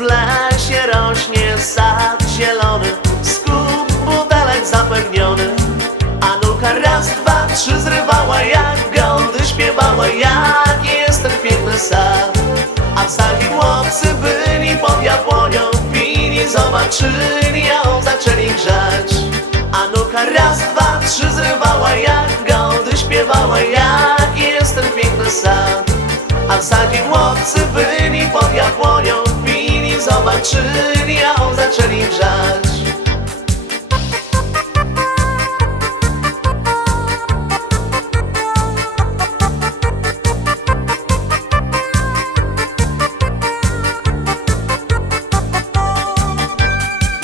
w lesie rośnie sad zielony Skup budelek zapewniony. Anulka raz, dwa, trzy zrywała Jak gądy śpiewała jak jest ten piękny sad. A sami chłopcy byli pod jabłonią Pili, zobaczyli ją, zaczęli grzać. Anulka raz, dwa, trzy zrywała Jak gądy śpiewała jak jest ten piękny sad. A sami chłopcy byli pod jabłonią zobaczyli zaczęli grzać.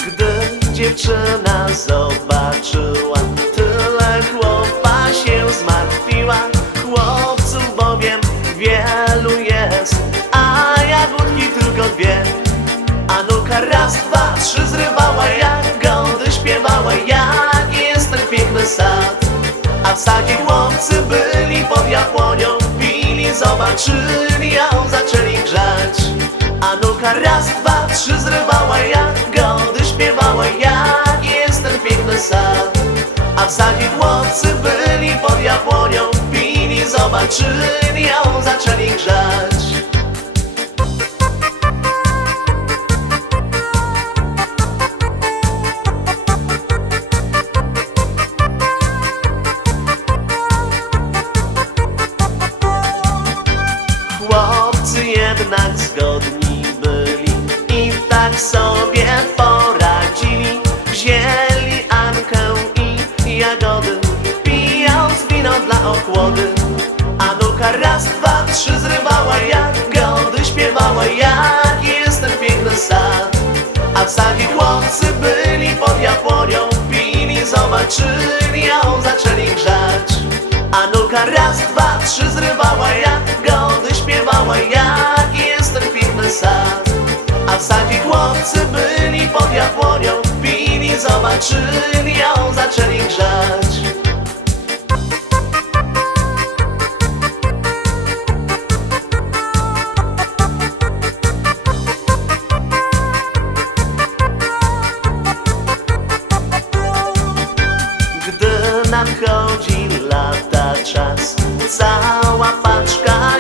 Gdy dziewczyna zobaczyła A w sadzie chłopcy byli pod jabłonią Pili, zobaczyli ją, zaczęli grzać. Anuka raz, dwa, trzy zrywała jak gądy śpiewała Jaki jest ten piękny sad. A w sadzie chłopcy byli pod jabłonią Pili, zobaczyli ją, zaczęli grzać jednak zgodni byli i tak sobie poradzili. Wzięli Ankę i jagody, pijąc wino dla ochłody. Anuka raz, dwa, trzy zrywała jak gody, śpiewała jaki jest ten piękny sad. A w sadzie chłopcy byli pod jabłonią, pili, zobaczyli ją, zaczęli grzać. Anuka raz, dwa, trzy zrywała jak sad A w sadzie chłopcy byli pod jabłonią Pili, zobaczyli ją, zaczęli grzać. Nadchodzi lata czas Cała paczka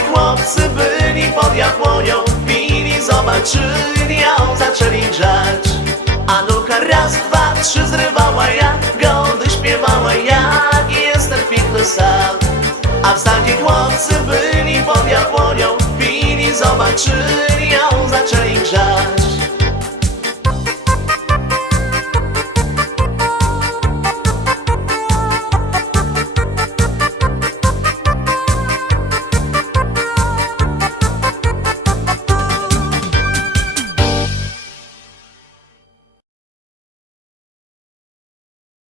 Sadzie chłopcy byli pod jabłonią Pili, zobaczyli ją, zaczęli grzać. Anuka raz, dwa, trzy zrywała jak gody śpiewała Jaki jest ten piękny sad A w sadzie chłopcy byli pod jabłonią Pili, zobaczyli ją, zaczęli grzać